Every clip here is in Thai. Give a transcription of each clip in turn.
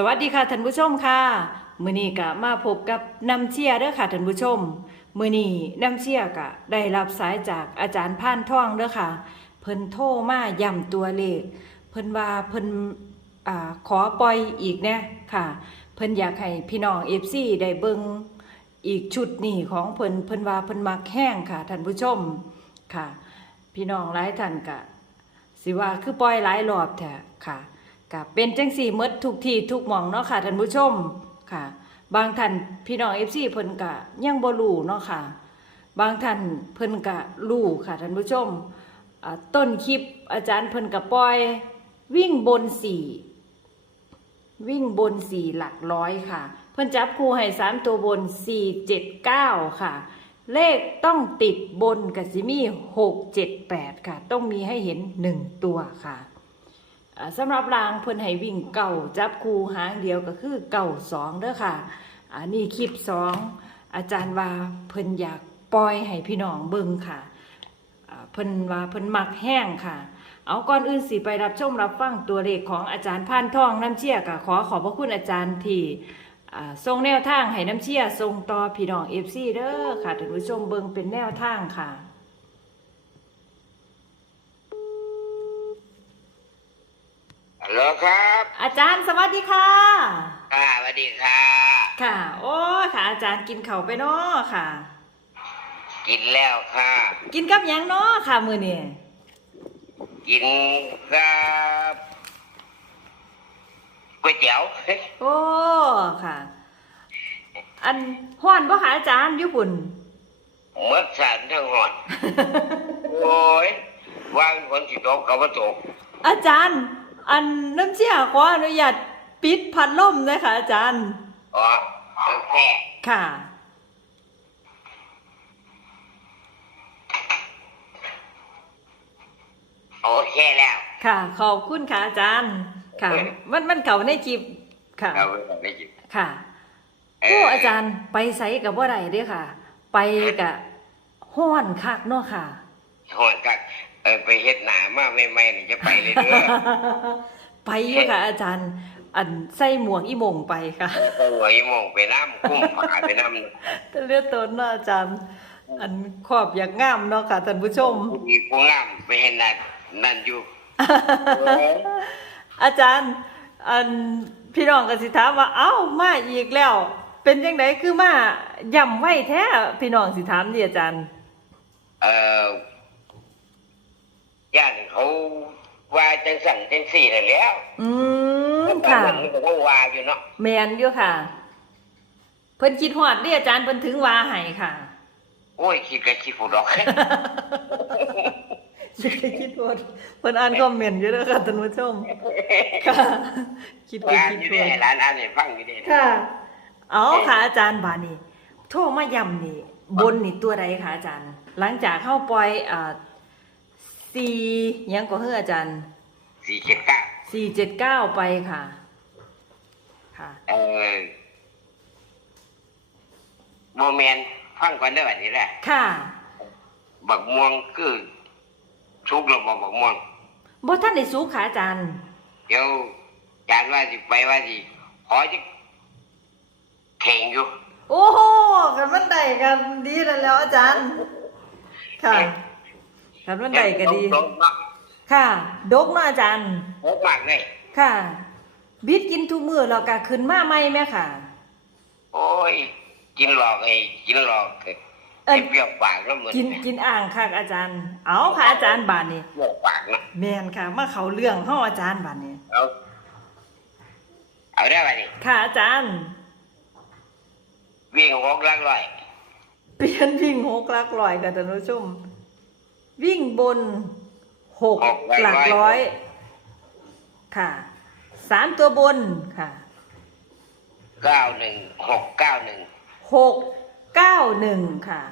สวัสดีค่ะท่านผู้ชมค่ะมือนี้ก็มาพบกับน้ำเชียเด้อค่ะท่านผู้ชมมือนี้น้ำเชียก็ได้รับสายจากอาจารย์พานท่องเด้อค่ะ เพิ่นโทรมาย้ำตัวเลข เพิ่นว่าเพิ่นอขอปล่อยอีกแน่ค่ะ เพิ่นอยากให้พี่น้อง FC ได้เบิ่งอีกชุดนี้ของเพิ่นเพิ่นว่าเพิ่นมักแห้งค่ะท่านผู้ชมค่ะ พี่น้องหลายท่านก็สิว่าคือปล่อยหลายรอบแท้ค่ะ ก็เป็นจังสี่มดทุกที่ทุกหม่องเนาะค่ะท่านผู้ชมค่ะ บางท่านพี่น้อง FC เพิ่นก็ยังบ่รู้เนาะค่ะ บางท่านเพิ่นก็รู้ค่ะท่านผู้ชมอ่าต้นคลิปอาจารย์เพิ่นก็ปล่อย วิ่งบนสี่วิ่งบนสี่หลักร้อยค่ะ เพิ่นจับคู่ให้สามตัวบนสี่เจ็ดเก้าค่ะ เลขต้องติดบนกับซิมี่หกเจ็ดแปดค่ะ ต้องมีให้เห็นหนึ่งตัวค่ะ สำหรับรางเพิ่นให้วิ่งเก่าจับคู่หางเดียวก็คือเก่าสองเด้อค่ะอันนี้คลิปสองอาจารย์ว่าเพิ่นอยากปล่อยให้พี่น้องเบิ่งค่ะเพิ่นว่าเพิ่นมักแห้งค่ะ เอาก่อนอื่นสิไปรับชมรับฟังตัวเลขของอาจารย์พานทองน้ำเชี่ยค่ะขอขอบพระคุณอาจารย์ที่อ่าส่งแนวทางให้น้ำเชี่ยส่งต่อพี่น้องเอฟซีเด้อค่ะท่านผู้ชมเบิ่งเป็นแนวทางค่ะ ฮัลโหลครับ อา จารย์สวัสดีค่ะ ค่ะสวัสดีค่ะ ค่ะ โอ้ค่ะ อาจารย์กินข้าวไปเนาะค่ะ กินแล้วค่ะ กินกับหยังเนาะค่ะ มื้อนี้กินกับก๋วยเตี๋ยวโอ้ค่ะ อันฮ้อนบ่คะอาจารย์อยู่ปุ่นหมดสันทั้งหอด โอ้ยวางฝนสิตกกับว่าตกอาจารย์ อันน้ำเชี่ยขออนุญาตปิดพัดลมเลยค่ะอาจารย์ อ๋อโอเคค่ะ โอเคแล้ว ค่ะ ขอบคุณค่ะอาจารย์ ค่ะเออมันมันเก่าในคลิปค่ะเอาไปได้กินค่ะ เโอ้อาจารย์ไปไสกับว่าไรเด้อค่ะ ไปกะห้อนคักเนาะค่ะหอนกักเออไปเฮ็ดหนามาใหม่ๆนี่จะไปเลยเด้อไปอยู่ค่ะ อาจารย์ อันใส่หมวกอีหมงไปค่ะก็หัวอีโมงไปน้ำคุ้มผาไปน้ำแต่เลือดตนเนาะอาจารย์ อันขอบอยากงามเนาะค่ะท่านผู้ชมมีกูงามไปเห็นนั่นนั่นอยู่อาจารย์ อันพี่น้องก็สิถามว่า เอ้ามาอีกแล้ว เป็นยังไงคือมาย่ำไว้แท้พี่น้องสิถามดิอาจารย์ เอ่อย่าน เขาว่าจังสั่นจังสี่นั่นแหล้วอืมค่ะมันก็ต้องว่าอยู่เนาะแมนอยู่ค่ะ เพิ่นคิดฮอดเดิอาจารย์เพิ่นถึงว่าให้ค่ะ โอ้ยคิดก็คิดผู้ดอก คิดไปคิดฮอดเพิ่นอ่านคอมเมนต์อยู่เด้อค่ะท่านผู้ชมค่ะ คิดไปว่าคิดอยู่ฮเด้อดร้านอ่านให้ฟังอยู่เด้ค่ะ เอาค่ะอาจารย์บานี่โทรมาย้ำนี่ บนนี่ตัวใดคะอาจารย์ หลังจากเข้าปล่อยอ่า สี่หยังก็เฮืออาจารย์สี่เจ็ดเก้าสี่เจ็ดเก้าไปค่ะ ค่ะเอ่อโมเมนฟังก่อนเด้อบัดนี้แหละค่ะ บักม่วงคือสุกแล้วบ่บักม่วงบ่ท่านได้สู้ค่ะอาจารย์ เดี๋ยวจานว่าสิไปว่าสิขอจิแข่งอยู่ โอ้โหกันมันได้กันดีแล้วแล้วอาจารย์ ค่ะ กันมันได้ก็ดีตรงๆเนาะค่ะ ดกเนาะอาจารย์โอ้มากเลยค่ะ บิดกินทุกมื้อแล้วก็ขึ้นมาใหม่แม่ค่ะ โอ้ย กินหลอกไอ้กินหลอกไอ้เอ้ย เปรี้ยวปากแล้วเหมือนกินกินอ่างค่ะอาจารย์ เอาค่ะอาจารย์บานนี้ เปรี้ยวปากนะแมนค่ะ มาเขาเรื่องห้ออาจารย์บานนี้ เอาเอาได้ป่ะนี่ค่ะอาจารย์ วิ่งหกลักร้อย เปลี่ยนวิ่งหกหลักร้อยค่ะท่านผู้ชม วิ่งบนหกหลักร้อย ค่ะสามตัวบนค่ะเก้าหนึ่งหกเก้าหนึ่งหกเก้าหนึ่งค่ะ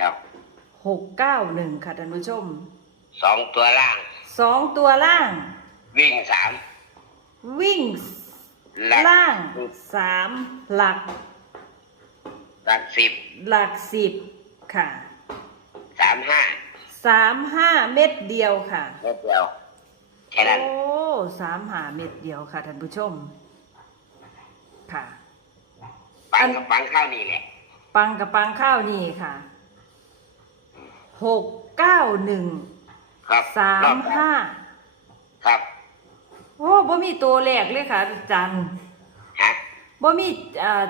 ครับหกเก้าหนึ่งค่ะท่านผู้ชมสองตัวล่างสองตัวล่าง วิ่งสามวิ่งหลักล่างสามหลักหลักสิบหลักสิบค่ะสามห้า สามห้าเม็ดเดียวค่ะ เม็ดเดียวแค่นั้น โอ้สามหาเม็ดเดียวค่ะท่านผู้ชม ค่ะ ปังกับปังข้าวนี่แหละ ปังกับปังข้าวนี่ค่ะหกเก้าหนึ่งครับสารอมบห้าครับ โอ้บ่มีตัวแรกเลยค่ะอาจารย์ฮะบ่มีเอ่อ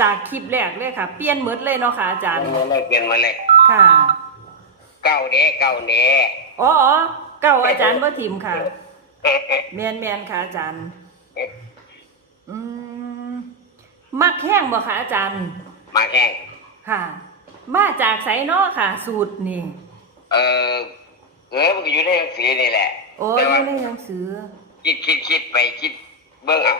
จากคลิปแรกเลยค่ะ เปลี่ยนหมดเลยเนาะค่ะอาจารย์เปลี่ยนมาเลยเปลี่ยนมาเลยค่ะ เก้าเด้เก้าเด้อ๋ออ๋อเก่าอาจารย์บ่ทิมค่ะแมนแมนค่ะอาจารย์ อืมมักแห้งบ่ค่ะอาจารย์ มาแห้งค่ะ มาจากไสเนาะค่ะ สูตรนี่เออเออมันก็อยู่ในหนังสือนี่แหละโอ้ยแต่ว่าในหนังสือ คิดคิดคิดไปคิดเบิ่งเอะ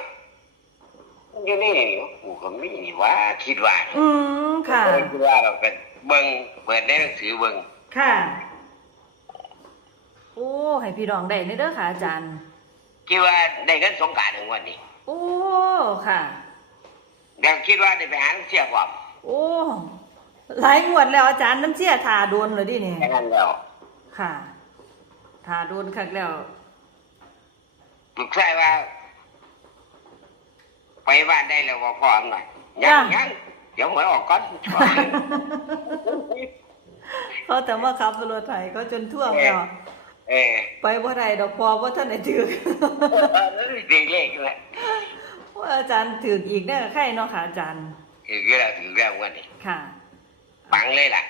อยู่นี่นี่กูก็มีนี่ว่าคิดว่าอืมค่ะ เออคิดว่าเราเป็นเบิ่งเปิดในหนังสือเบิ่ง ค่ะ โอ้ ให้พี่น้องได้เด้อค่ะอาจารย์ คิดว่าได้เงินสงกรารถึงวันนี้โอ้ ค่ะแล้วคิดว่าได้ไปหาเสียความโอ้ หลายงวดแล้วอาจารย์น้ำเชี่ยทาโดนเลยดิเนี่ย แค่นั้นแล้วค่ะทาโดนคักแล้ว ลูกชายว่า ไปบ้านได้แล้วว่าพ่อหน่อยยังยังเดี๋ยวหวยออกก่อน เขาแต่ว่าขับรถไถเขาจนท่วมแล้วเออไปบ่ได้ดอกพอว่าท่านไหนถือดีเลขแหละว่าอาจารย์ถืออีกเด้อใครเนาะค่ะอาจารย์ถือแล้วถือแล้ววันนี้ค่ะปังเลยล่ะ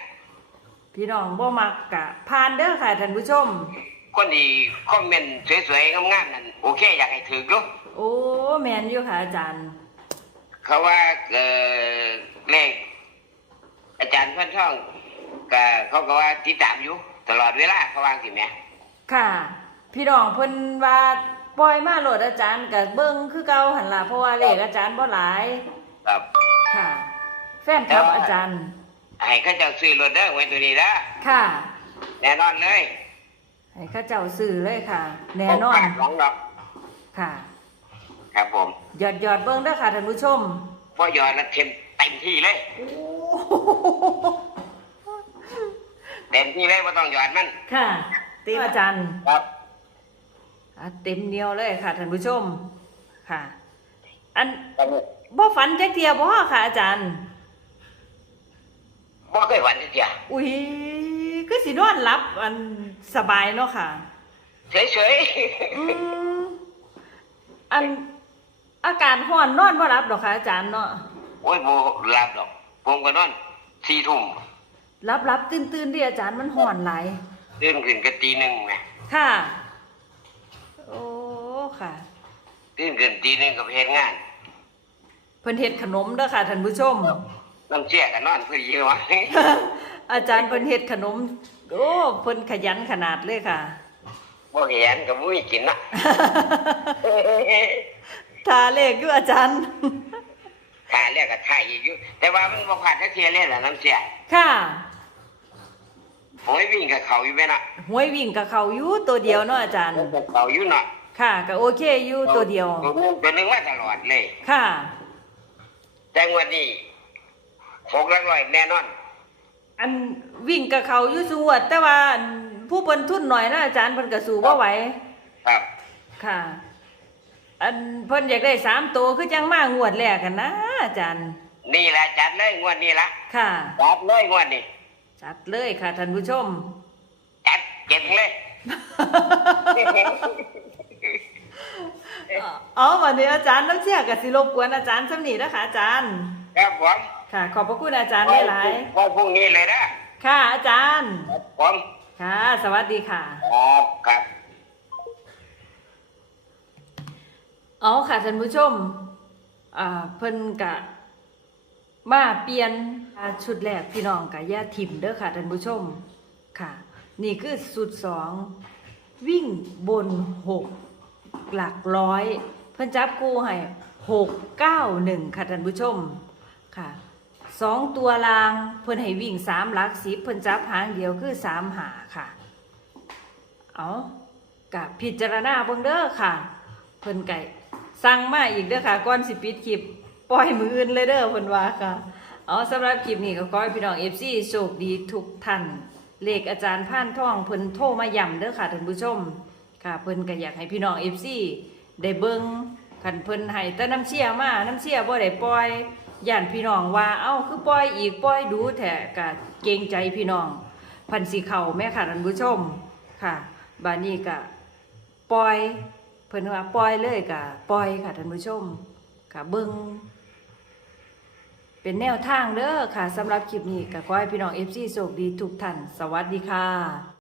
พี่น้องบ่มักกะผ่านเด้อค่ะท่านผู้ชมคนที่คอมเมนต์สวยๆงามๆนั่นโอเคอยากให้ถือลูกโอ้แมนอยู่ค่ะอาจารย์ เขาว่าเออเลขอาจารย์เพันท่อง ก็เขาก็ว่าติดตามอยู่ ตลอดเวลาเขาวางสิแหม่ค่ะ พี่น้องเพิ่นว่าปล่อยมาโหลดอาจารย์กับเบิ้งคือเก่าหันล่ะเพราะว่าเลขอาจารย์บ่หลาย ครับค่ะ แฟนคลับอาจารย์ ให้เขาเจ้าซื้อรถเด้อไว้ตัวนี้นะค่ะ แน่นอนเลยให้เข้าเจ้าซื้อเลยค่ะ แน่นอนบ่ขาดหวังดอกค่ะ ครับผมหยอดหยอดเบิ้งเด้อค่ะท่านผู้ชม พ่อยอดแล้วเต็มเต็มที่เลย เต็มที่เลยไม่ต้องหยอดมัน ค่ะเต็มอาจารย์ครับ อะเต็มเหนียวเลยค่ะท่านผู้ชม ค่ะ อันครับบ่ฝันจักเทียบ่ค่ะ อาจารย์ บ่เคยหวันทีเดียวอุ้ยคือสินอนหลับอันสบายเนาะค่ะ เฉยอืมอันอากาศร้อนนอนบ่หลับดอกค่ะอาจารย์เนาะ ๆ โอ้ยบ่หลับดอก ผมก็นอนสี่ทุ่ม รับรับตื่นตื่นๆดิอาจารย์มันร้อนหลายตื่นขึ้นก็ตีหนึ่งนะค่ะ โอ้ค่ะตื่นขึ้นตีหนึ่งก็ไปเฮ็ดงาน เพิ่นเฮ็ดขนมเด้อค่ะท่านผู้ชมน้ำเชี่ยกันนอนเพื่อเยอะวะอาจารย์เพิ่นเฮ็ดขนม โอ้เพิ่นขยันขนาดเลยค่ะบ่เห็นก็บ่มีกินนะทาเลขอยู่อาจารย์ถ่ายแล้วก็ถ่ายอีกอยู่แต่ว่ามันบ่ผ่านทักเทียเลยล่ะน้ำเชี่ยค่ะ โอ้ยวิ่งกับเขาอยู่แม่น่ะหวยวิ่งกับเขาอยู่ตัวเดียวเนาะอาจารย์วิ่งกับเขาอยู่เนาะค่ะก็โอเคอยู่ตัวเดียวตัวนึงตัวนึงว่าตลอดเลย ค่ะ แต่งวันนี้หกหลักร้อยแน่นอน อันวิ่งกับเขาอยู่สวดแต่ว่าอันผู้เพิ่นทุนหน่อยนะอาจารย์เพิ่นก็สู้บ่ไหวครับ ค่ะ อันเพิ่นอยากได้สามตัวคือจังมางวดแรกกันนะอาจารย์ นี่แหละจัดเลยงวดนี้ละค่ะจัดเลยงวดนี้ จัดเลยค่ะท่านผู้ชม จัดเก็บเลยเอาวันนี้อาจารย์น้ำเชี่ยกับสิรบกวนอาจารย์สำนีนะคะอาจารย์ ครับผมค่ะ ขอบพระคุณอาจารย์หลายไว้พรุ่งนี้เลยนะๆค่ะ อาจารย์ ครับผมค่ะ สวัสดีค่ะ ครับครับเอาค่ะท่านผู้ชม อ่า เพิ่นกะ มาเปลี่ยนอ่า ชุดแรกพี่น้องกะย่าถิ่มเด้อค่ะท่านผู้ชมค่ะ นี่คือสุดสองวิ่งบนหกหลักร้อย เพิ่นจับกูให้หกเก้าหนึ่งค่ะท่านผู้ชมค่ะสองตัวรางเพิ่นให้วิ่งสามหลักสิบเพิ่นจับหางเดียวคือสามหาค่ะ เอากับพิจารณาเบิ่งเด้อค่ะ เพิ่นไก่สั่งมาอีกเด้อค่ะก่อนสิปิดคลิปปล่อยมืออื่นเลยเด้อเพิ่นว่าค่ะ เอาสำหรับคลิปนี้ก็ขอให้พี่น้อง FC โชคดีทุกท่านเลขอาจารย์ผ่านท่องเพิ่นโทรมาย้ำเด้อค่ะท่านผู้ชม ค่ะเพิ่นก็อยากให้พี่น้อง FC ได้เบิ่งคันเพิ่นให้แต่น้ำเชี่ยมาน้ำเชี่ยบ่ได้ปล่อยย่านพี่น้องว่าเอ้าคือปล่อยอีกปล่อยดูแท้ก็เกรงใจพี่น้อง พันสิเข้าแม่ค่ะท่านผู้ชมค่ะบานี้ก็ปล่อยเพิ่นว่าปล่อยเลยก็ปล่อยค่ะท่านผู้ชมค่ะเบิ่ง เป็นแนวทางเด้อค่ะสำหรับคลิปนี้ก็ขอให้พี่น้องเอฟซีโชคดีทุกท่าน สวัสดีค่ะ